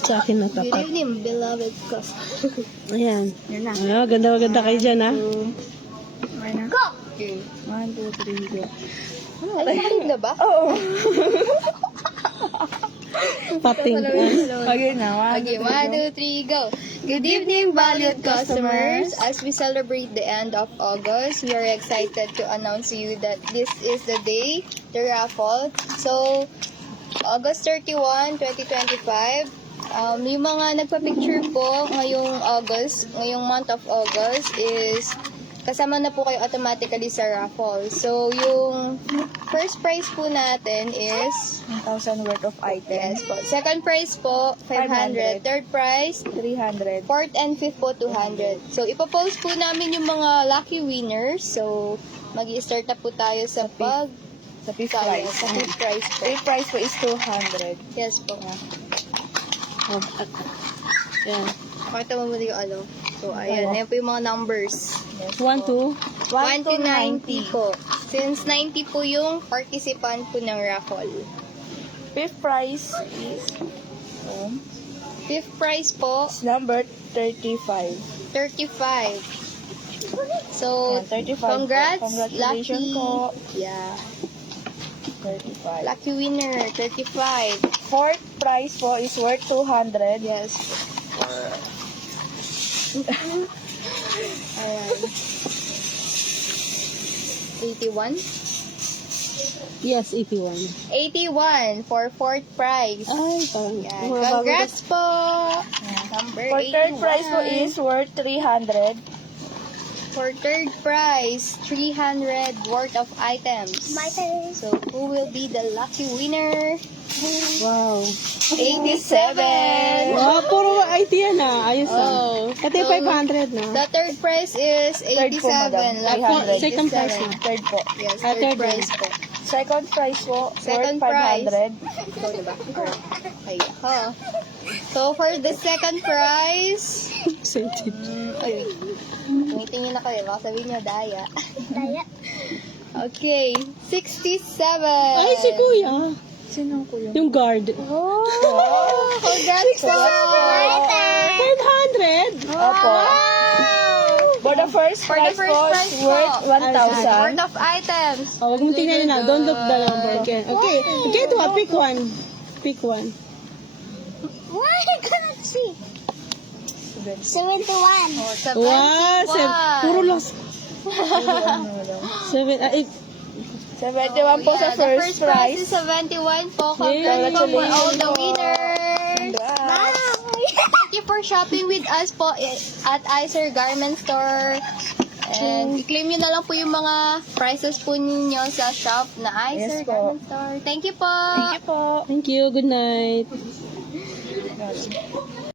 sa akin na Good tapat. evening, beloved customer. Ayan. Yan na. Ah, ganda-ganda kayo dyan, ha? Okay na. Go! 1, 2, 3, go. Ay, kahit na ba? Oo. Pating. Okay na. Okay, 1, 2, 3, go. Good evening, valued customers. As we celebrate the end of August, we are excited to announce to you that this is the day, the raffle. So, August 31, 2025. Yung mga nagpa-picture po ngayong month of August is kasama na po kayo automatically sa raffle. So, yung first prize po natin is 1,000 worth of items. yes po. Second prize po, 500. 500. Third prize, 300. fourth and fifth po, 200. So, ipopost po namin yung mga lucky winners. So, mag-i-start na po tayo sa Sa fifth tayo, prize. sa fifth prize po. Fifth prize po is 200. Yes po. Oh, ayan. Pakita mo muna yung ano. So, ayan. Ayan po yung mga numbers. Yes 1, 2. 1 to 90 po. Since 90 po yung participant po ng raffle. Fifth prize is Fifth prize po, number 35. 35. So, Ayan, 35 congrats, po. Congratulations lucky. po. Yeah. 35. Lucky winner, 35. Fourth prize po is worth 200. Yes. Ayan. 81? Yes, 81. 81 for fourth prize. Ay, parang. Yan. Congrats po! Number For third 81. prize po is worth 300. For third prize, 300 worth of items. My turn. So, who will be the lucky winner? Wow. 87! Wow, puro IT yan, ah. Ayos, ah. Oh. Ito yung 500, no? The third prize is Third po, 87. madam. Lucky 300. Second prize 87. na. Third po. Yes, Ah, third third prize po. Second prize po, Second worth 500. Ikaw, diba? Ay, ha. So, for the second prize, ay, tumitingin na kayo. Baka sabihin nyo, daya. Daya. Okay, 67. Ay, si Kuya. Sino ko yun? Yung guard. Oh, congrats po. 500? Opo. For the first For the prize first po, prize worth po. 1,000. Worth of items. Oh, wag mong tingnan yun, ah. Don't look the number. Okay. Okay. Get one. Pick one. Pick one. Why I cannot see? 71. Oh, Wow, 71. puro lost. 7, 8. 71 po sa Yeah, the first prize. is 71 po. Yay. Congrats po for all the winners. Congrats. Thank you for shopping with us po at Icer Garment Store. And i-claim nyo na lang po yung mga prices po ninyo sa shop na Icer Yes po. Garment Store. Thank you po. Thank you po. Thank you. Good night.